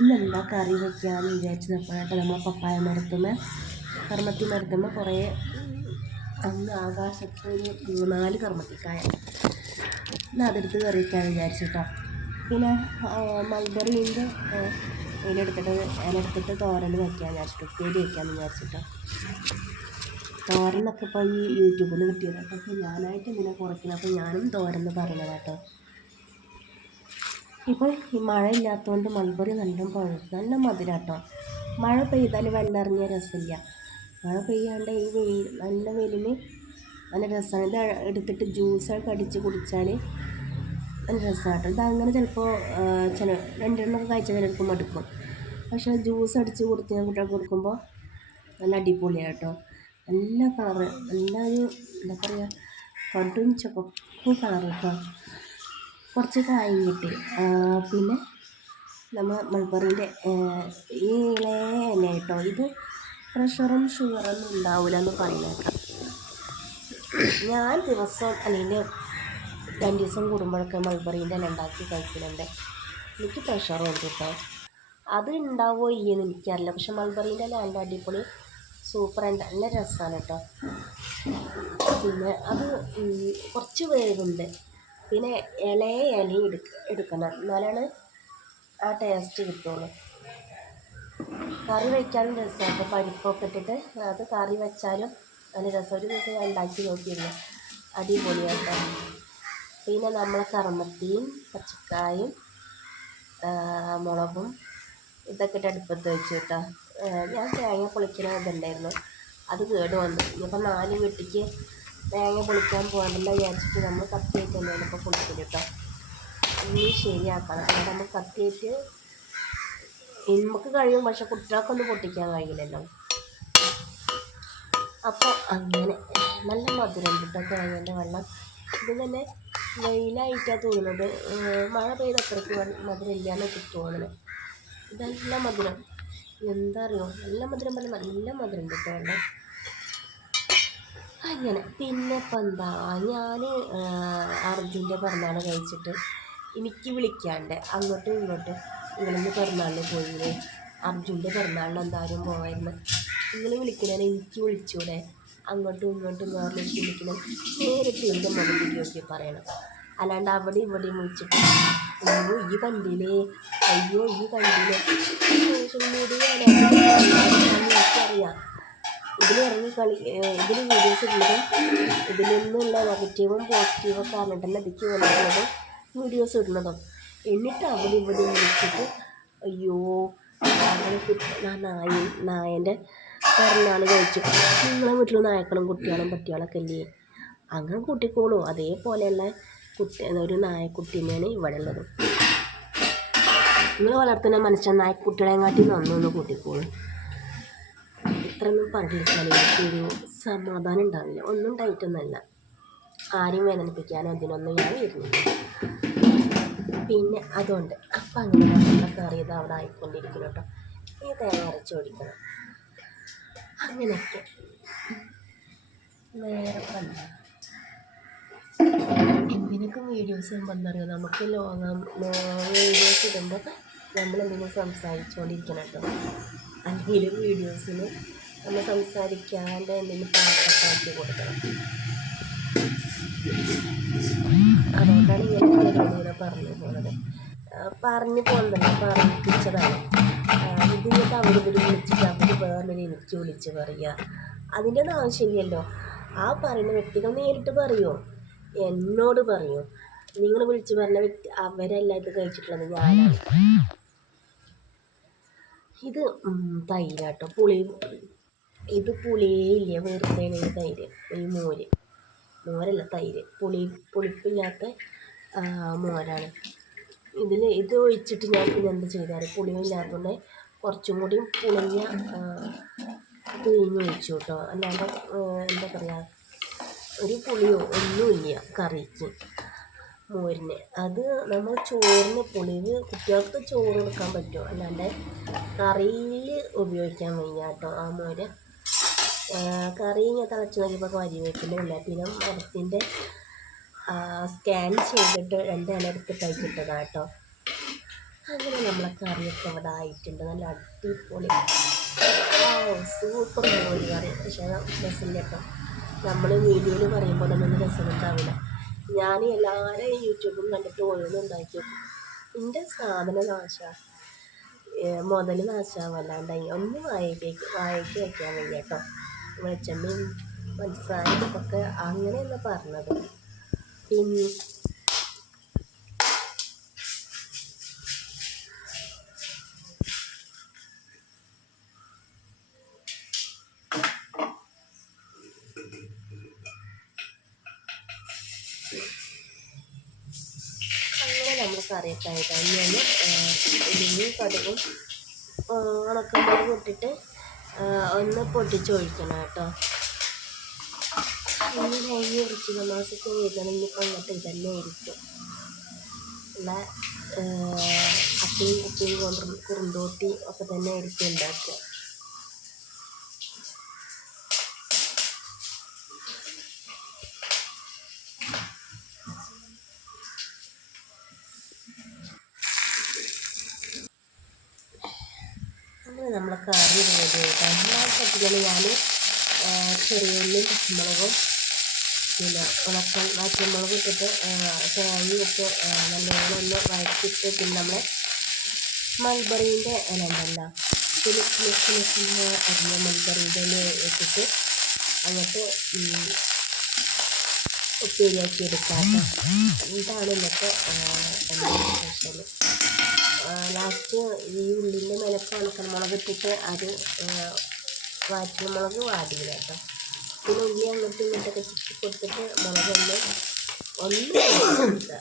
ഇന്നെന്താ കറി വയ്ക്കാമെന്ന് വിചാരിച്ച് നിൽപ്പുണ്ട്. നമ്മളെ പപ്പായ മരത്തുമ്മേ കർമ്മത്തി മരത്തുമ്മേ കുറേ അന്ന് ആകാശത്ത് ഒരു 4 കർമ്മത്തിക്കായ എന്നാൽ അതെടുത്ത് കറി വയ്ക്കാമെന്ന് വിചാരിച്ചിട്ടോ. പിന്നെ മൾബറിൻ്റെ അതിനെടുത്തിട്ട് തോരൻ വയ്ക്കാമെന്ന് വിചാരിച്ചിട്ട്, ഉപ്പേരി വയ്ക്കാമെന്ന് വിചാരിച്ചിട്ടോ. തോരനൊക്കെ ഇപ്പോൾ ഈ യൂട്യൂബിൽ നിന്ന് കിട്ടിയത്. അപ്പോൾ ഞാനായിട്ട് ഇങ്ങനെ കുറയ്ക്കണം. അപ്പോൾ ഞാനും തോരൻ പറഞ്ഞതാട്ടോ. ഇപ്പോൾ ഈ മഴ ഇല്ലാത്തതുകൊണ്ട് മൾബറി നല്ല മധുരാട്ടോ. മഴ പെയ്താൽ വെള്ളം ഇറങ്ങിയ രസമില്ല. മഴ പെയ്യാണ്ട് ഈ നല്ല വെയിലിന് നല്ല രസമാണ്. ഇത് എടുത്തിട്ട് ജ്യൂസൊക്കെ അടിച്ച് കുടിച്ചാൽ നല്ല രസമാട്ടോ. ഇതങ്ങനെ ചിലപ്പോൾ 2 കഴിച്ചാൽ ചിലർക്ക് മടുക്കും. പക്ഷേ ജ്യൂസ് അടിച്ച് കൊടുത്ത് കുട്ടികൾക്ക് കൊടുക്കുമ്പോൾ നല്ല അടിപൊളിയാണ് കേട്ടോ. നല്ല കളറ്, നല്ല ഒരു എന്താ പറയുക, കടും ചുവപ്പ് കളറ് കേട്ടോ. കുറച്ച് കായും കിട്ടി. പിന്നെ നമ്മൾ മൾബറിൻ്റെ ഈ ഇളയ ഇല കേട്ടോ. ഇത് പ്രഷറും ഷുഗറൊന്നും ഉണ്ടാവില്ല എന്ന് പറയുന്നേക്കാം. ഞാൻ ദിവസം അല്ലെങ്കിൽ 2 ദിവസം കൂടുമ്പോഴൊക്കെ മൾബറീൻ്റെ ഇല ഉണ്ടാക്കി കഴിക്കുന്നുണ്ട്. എനിക്ക് പ്രഷറുണ്ട് കേട്ടോ. അത് ഉണ്ടാവുമോ ഇല്ലെന്ന് എനിക്കറിയില്ല. പക്ഷെ മൾബറീൻ്റെ ഇല നല്ല അടിപൊളി സൂപ്പറുണ്ട്, നല്ല രസമാണ് കേട്ടോ. പിന്നെ അത് കുറച്ച് വേവുണ്ട്. പിന്നെ ഇലയെ ഇലയും എടുക്കണം, എന്നാലാണ് ആ ടേസ്റ്റ് കിട്ടുള്ളൂ. കറി വയ്ക്കാനും രസമാണ്. അപ്പോൾ പരിപ്പൊക്കെ ഇട്ടിട്ട് അത് കറി വെച്ചാലും നല്ല രസം. ഒരു ദിവസം ഞാൻ ഉണ്ടാക്കി നോക്കിയിരുന്നു, അടിപൊളിയാട്ടോ. പിന്നെ നമ്മളെ കർമ്മത്തിയും പച്ചക്കായും മുളകും ഇതൊക്കെ ഇട്ട് അടുപ്പത്ത് വെച്ചു കേട്ടോ. ഞാൻ തേങ്ങ പൊളിക്കണ ഇതുണ്ടായിരുന്നു, അത് കേട് വന്നു. ഇനിയിപ്പോൾ 4 വീട്ടിക്ക് തേങ്ങ പൊളിക്കാൻ പോകണ്ടെന്ന് വിചാരിച്ചിട്ട് നമ്മൾ കത്തിയായിട്ട് തന്നെയാണ് ഇപ്പോൾ പൊളിക്കൽ കേട്ടോ. ഇനി ശരിയാക്കണം. കാരണം നമ്മൾ കത്തിയായിട്ട് നമുക്ക് കഴിയും, പക്ഷെ കുട്ടികൾക്കൊന്നും പൊട്ടിക്കാൻ കഴിയില്ലല്ലോ. അപ്പോൾ അങ്ങനെ നല്ല മധുരം കേട്ടോ തേങ്ങേൻ്റെ വെള്ളം. ഇത് തന്നെ വെയിലായിട്ടാണ് തോന്നുന്നത്, മഴ പെയ്ത അത്രയ്ക്ക് മധുരം ഇല്ലയെന്നൊക്കെ തോന്നുന്നത്. ഇതല്ല മധുരം, എന്താ അറിയോ, നല്ല മധുരം പറഞ്ഞാൽ നല്ല മധുരം കേട്ടോ വെള്ളം. അങ്ങനെ പിന്നെ ഇപ്പം എന്താ, ഞാൻ അർജുൻ്റെ പിറന്നാൾ കഴിച്ചിട്ട് എനിക്ക് വിളിക്കാണ്ട് അങ്ങോട്ടും ഇങ്ങോട്ടും നിങ്ങളൊന്ന് പിറന്നാളിന് പോയില്ലേ, അർജുൻ്റെ പിറന്നാളിന് എന്തായാലും പോകാമായിരുന്നു. നിങ്ങൾ വിളിക്കണേ എനിക്ക് വിളിച്ചൂടെ, അങ്ങോട്ടും ഇങ്ങോട്ടും വേറെ വിളിക്കണം, നേരിട്ട് എൻ്റെ മുഖത്തേക്ക് നോക്കി പറയണം. അല്ലാണ്ട് അവിടെ ഇവിടെയും വിളിച്ചിട്ട് അയ്യോ ഈ കണ്ടില്ലേ, അയ്യോ ഈ കണ്ടില്ലേ, സോഷ്യൽ മീഡിയയാണ് എനിക്കറിയാം. ഇതിൽ വീഡിയോസ് ഇടുന്നതും ഇതിൽ നിന്നുള്ള നെഗറ്റീവും പോസിറ്റീവും ഒക്കെ അറിഞ്ഞിട്ടല്ല ഇതിക്ക് വന്നിട്ടുള്ളതും വീഡിയോസ് ഇടുന്നതും. എന്നിട്ട് അവിടെ ഇവിടെ വിളിച്ചിട്ട് അയ്യോ നായൻ്റെ പിറന്നാൾ കഴിച്ചു, നിങ്ങളെ വീട്ടിൽ നായക്കളും കുട്ടികളും പട്ടികളൊക്കെ ഇല്ലേ, അങ്ങനെ കൂട്ടിക്കോളൂ. അതേപോലെയുള്ള ഒരു നായക്കുട്ടീനെയാണ് ഇവിടെ ഉള്ളത്. നിങ്ങൾ വളർത്തുന്ന മനുഷ്യൻ നായക്കുട്ടികളെയും കാട്ടി നന്നൊന്ന് കൂട്ടിക്കോളൂ. ഇത്രയൊന്നും പറഞ്ഞിരിച്ചാൽ എനിക്കൊരു സമാധാനം ഉണ്ടാവില്ല. ഒന്നും ഉണ്ടായിട്ടൊന്നുമല്ല, ആരെയും വേദനിപ്പിക്കാനോ അതിനൊന്നും ഞാൻ വരുന്നില്ല. പിന്നെ അതുകൊണ്ട് അപ്പം അങ്ങനെ നമ്മുടെ കറി ഇത് അവിടെ ആയിക്കൊണ്ടിരിക്കണം കേട്ടോ. ഈ തേങ്ങ അരച്ച് ഓടിക്കണം, അങ്ങനെയൊക്കെ. വേറെ എന്താ, എന്തിനൊക്കെ വീഡിയോസ് ചെയ്യുമ്പോൾ എന്താ പറയുക, നമുക്ക് വീഡിയോസ് ഇടുമ്പോൾ നമ്മളെന്തെങ്കിലും സംസാരിച്ചുകൊണ്ടിരിക്കണം കേട്ടോ. അല്ലെങ്കിൽ വീഡിയോസിന് നമ്മൾ സംസാരിക്കാണ്ട് എന്തെങ്കിലും പാട്ടൊക്കെ ആക്കി കൊടുക്കണം. അതുകൊണ്ടാണ് ഇങ്ങനെ പറഞ്ഞു പോകുന്നത്. പറയിപ്പിച്ചതാണ്. ഇതിനൊക്കെ അവർ വിളിച്ചിട്ട് അവർ വേറൊരു എനിക്ക് വിളിച്ച് പറയുക, അതിൻ്റെ ഒന്നും ആവശ്യമില്ലല്ലോ. ആ പറയുന്ന വ്യക്തികൾ നേരിട്ട് പറയുമോ, എന്നോട് പറയൂ. നിങ്ങൾ വിളിച്ച് പറഞ്ഞ വ്യക്തി അവരെല്ലാം ഇത് കഴിച്ചിട്ടുള്ളത് ഞാനാണ്. ഇത് തൈരാട്ടോ, ഇത് പുളിയില്ല, വെറുതെയാണ് ഈ തൈര്, ഈ മോരല്ല തൈര്, പുളിപ്പില്ലാത്ത മോരാണ്. ഇത് ഒഴിച്ചിട്ട് ഞാൻ പിന്നെ എന്ത് ചെയ്താൽ പുളിയില്ലാത്തതുകൊണ്ട് കുറച്ചും കൂടി പുളിഞ്ഞ പിഴിഞ്ഞ് ഒഴിച്ചു കേട്ടോ. അല്ലാണ്ട് എന്താ പറയുക, ഒരു പുളിയോ ഒന്നുമില്ല കറിക്ക്, മോരിന്. അത് നമ്മൾ ചോറിന് പുളിവ് കുട്ടികൾക്ക് ചോറ് കൊടുക്കാൻ പറ്റുമോ, അല്ലാണ്ട് കറിയിൽ ഉപയോഗിക്കാൻ വയ്യ കേട്ടോ ആ മോര്. കറി ഞാൻ തിളച്ച് നോക്കിയപ്പോൾ കരിവേപ്പില. പിന്നെ മരത്തിൻ്റെ സ്കാൻ ചെയ്തിട്ട് 2 ഇല എടുത്ത് കഴിച്ചിട്ടതാണ് കേട്ടോ. അങ്ങനെ നമ്മളെ കറിയൊക്കെ ഇവിടെ ആയിട്ടുണ്ട്. നല്ല അടിപൊളി സൂപ്പർ മോര് കറി. പക്ഷേ രസമില്ല കേട്ടോ. നമ്മൾ വീഡിയോയിൽ പറയുമ്പോൾ ഒന്നും രസമുണ്ടാവില്ല. ഞാൻ എല്ലാവരും യൂട്യൂബിൽ കണ്ടിട്ട് ഓരോന്നും ഉണ്ടാക്കി വെക്കും. എൻ്റെ സാധന മുതൽ നാശാവല്ലാണ്ടായി ഒന്ന് വായയ്ക്ക് വയ്ക്കാൻ വയ്യ കേട്ടോ. വെളിച്ചെണ്ണയും പഞ്ചസാരയും ഇതൊക്കെ അങ്ങനെയല്ല പറഞ്ഞത്. പിന്നെ അങ്ങനെ നമ്മൾ കറിയൊക്കെ ആയിട്ട് അതിന് ഉള്ളിയും കടുകും ഉണക്കമുളകും ഇട്ടിട്ട് ഒന്ന് പൊട്ടിച്ചൊഴിക്കണം കേട്ടോ. ഇനി കഴിഞ്ഞ് വൃശ്ചിക മാസത്തിൽ വരുന്നതിപ്പോൾ അങ്ങോട്ട് ഇതന്നെ ആയിരിക്കും. ഉള്ള അപ്പയും കുപ്പിയും കുറുന്തോട്ടി ഒക്കെ തന്നെ ആയിരിക്കും ഉണ്ടാക്കുക. അങ്ങനെ നമ്മളെ കറി റെഡി ആയിട്ട് എല്ലാ ചട്ടികളും ഞാൻ ചെറിയ ഉള്ളിയും പച്ചമുളകും പിന്നെ വറ്റൽമുളക് ഇട്ടിട്ട് തേങ്ങയും ഇട്ട് നല്ലോണം ഒന്ന് വഴറ്റിയിട്ട് പിന്നെ നമ്മളെ മൾബറീൻ്റെ ഇല ഉണ്ടല്ലോ അരിഞ്ഞ മൾബറീൻ്റെ ഇല ഇട്ടിട്ട് അങ്ങോട്ട് ഉപ്പേരിയാക്കി എടുക്കാം. ഇതാണ് ഇന്നത്തെ എൻ്റെ സ്പെഷ്യൽ. ലാസ്റ്റ് ഈ ഉള്ളിൻ്റെ മേലൊക്കെ ഉണക്കമുളക് ഇട്ടിട്ട് അത് വറ്റൽമുളക് വാടിയില്ല കേട്ടോ. പിന്നെ ഉള്ളി അങ്ങോട്ടും ഇങ്ങോട്ടൊക്കെ ചുറ്റി കൊടുത്തിട്ട് മുളകൊന്ന് കൊടുക്കുക.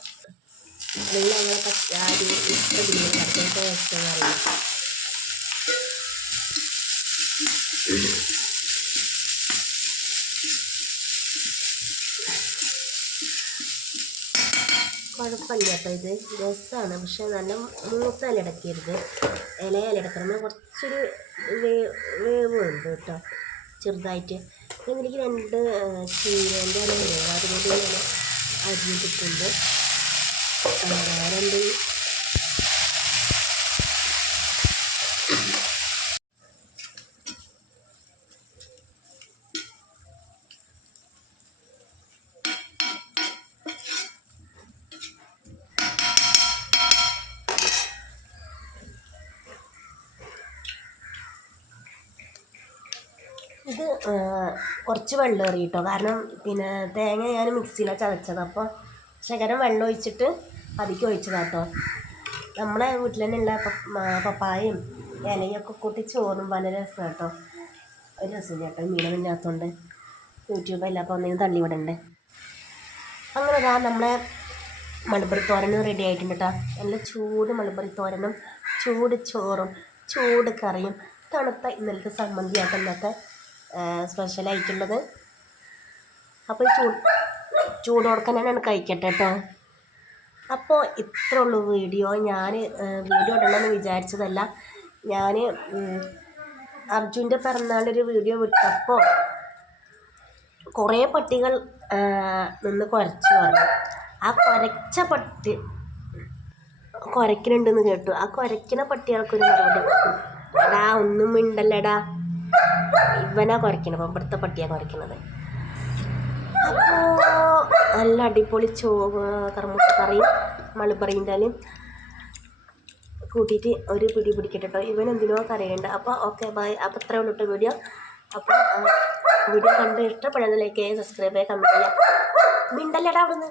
അല്ലെങ്കിൽ നമ്മളെ പച്ചാതി ഇഷ്ടമില്ല കറിയൊക്കെ വെച്ചെന്ന് അറിയാം. കുഴപ്പമില്ല കേട്ടോ. ഇത് രസമാണ്. പക്ഷെ നല്ല മൂത്ത ഇല ഇടയ്ക്കരുത്. ഇലയെടുക്കണം. കുറച്ചൊരു വേവ് ഉണ്ട് കേട്ടോ ചെറുതായിട്ട്. ഇതിലേക്ക് 2 ചീരേൻ്റെ ഇല അതുകൊണ്ട് ഞാൻ അരിഞ്ഞിട്ടിട്ടുണ്ട്. 2 ഇത് കുറച്ച് വെള്ളം ഏറി കേട്ടോ. കാരണം പിന്നെ തേങ്ങ ഞാൻ മിക്സിയിലാണ് ചതച്ചത്. അപ്പോൾ ശകലം വെള്ളം ഒഴിച്ചിട്ട് അതിലേക്ക് ഒഴിച്ചതാണ് കേട്ടോ. നമ്മളെ വീട്ടിൽ തന്നെയുള്ള പപ്പായയും ഇലയൊക്കെ കൂട്ടി ചോറും വളരെ രസമാണ് കേട്ടോ. ഒരു രസമില്ല കേട്ടോ മീനൊന്നും ഇല്ലാത്തതുകൊണ്ട്. യൂട്യൂബല്ല അപ്പോൾ ഒന്നിനും തള്ളി വിടണ്ടേ. അങ്ങനെ നമ്മളെ മൾബറി തോരനും റെഡി ആയിട്ടുണ്ട് കേട്ടോ. നല്ല ചൂട് മൾബറി തോരനും ചൂട് ചോറും ചൂട് കറിയും തണുത്ത ഇന്നലത്തെ സമ്മന്തിയാട്ടോ ഇന്നത്തെ സ്പെഷ്യലായിട്ടുള്ളത്. അപ്പോൾ ചൂടോടെ തന്നെയാണ് കഴിക്കട്ടെ കേട്ടോ. അപ്പോൾ ഇത്രേ ഉള്ളൂ വീഡിയോ. ഞാൻ വീഡിയോ ഇടണമെന്ന് വിചാരിച്ചതല്ല. ഞാൻ അർജുൻ്റെ പിറന്നാളൊരു വീഡിയോ വിട്ടപ്പോൾ കുറേ പട്ടികൾ നിന്ന് കുരച്ചു പറഞ്ഞു. ആ കുരച്ച പട്ടി കുരയ്ക്കുന്നുണ്ടെന്ന് കേട്ടു. ആ കുരയ്ക്കുന്ന പട്ടികൾക്കൊരു മറുപടി, എടാ ഒന്നും മിണ്ടല്ലടാ, ഇവനാ കുരയ്ക്കണത്, ഇവിടുത്തെ പട്ടിയാണ് കുരയ്ക്കുന്നത്. അപ്പോൾ നല്ല അടിപൊളി കറുമുട്ട കറിയും മൾബറീൻ്റെ ഇലയും കൂട്ടിയിട്ട് ഒരു പിടി പിടിക്കട്ടെ കേട്ടോ. ഇവനെന്തിനോ കരയുണ്ട്. അപ്പോൾ ഓക്കെ ബൈ. അപ്പോൾ ഇത്രയേ ഉള്ളൂ കേട്ടോ വീഡിയോ. അപ്പോൾ വീഡിയോ കണ്ട് ഇഷ്ടപ്പെടുന്ന ലൈക്ക് ചെയ്യുക, സബ്സ്ക്രൈബ് ചെയ്യുക, കമൻറ്റ് ചെയ്യുക. മിണ്ടല്ലടാ അവിടുന്ന്.